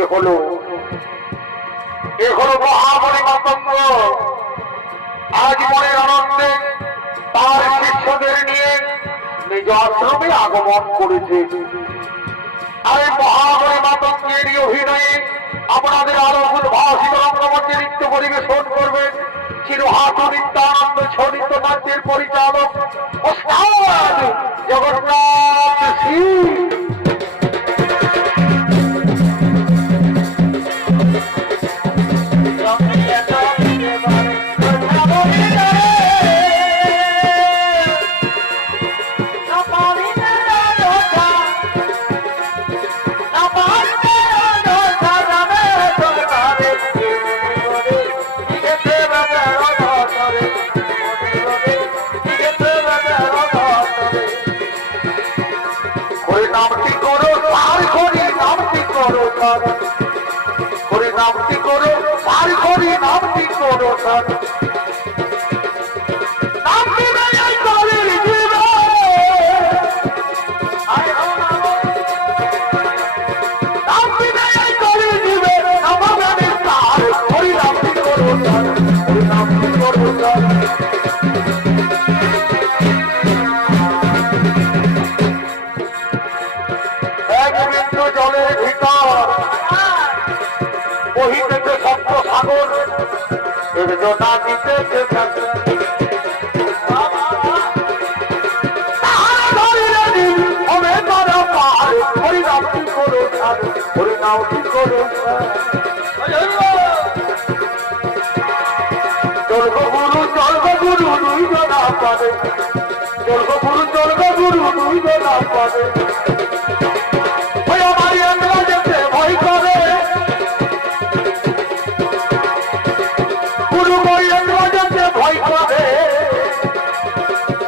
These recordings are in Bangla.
এ হলো মহামণি মাতঙ্গ। আজ মনের আনন্দে তার শিষ্যদের নিয়ে নিজ আশ্রমে আগমন করেছে। আর এই মহামণি মাতঙ্গেরই অভিনয়ে আপনাদের আরো উদ্ভাসিত রঙ্গমঞ্চে নৃত্য পরিবেশন করবেন চিরহাটু নিত্যানন্দ ছড়িত নাট্যের পরিচালক ওস্তাদ জগন্নাথ সিং। হরি নামটি করো আর হরি নামটি করো নামটি নেই করির জীবে নামটি নেই করির জীবে আমাদের তার হরি নামটি করো হরি নামটি করো। এক বিন্দু জলের ভিতর বহিতেছে সপ্ত সাগর যোজনা দিতেছে হরিনামটি করো হরিনামটি করো। জলগুরু জলগুরু দুই জনা পাবে জলগুরু জলগুরু দুই জনা পাবে ভয় করে গুরু বইয়েতে ভয় করে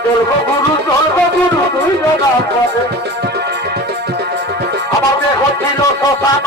জলগুরু দুই জনা করে। আমাদের হচ্ছিল শ্মশান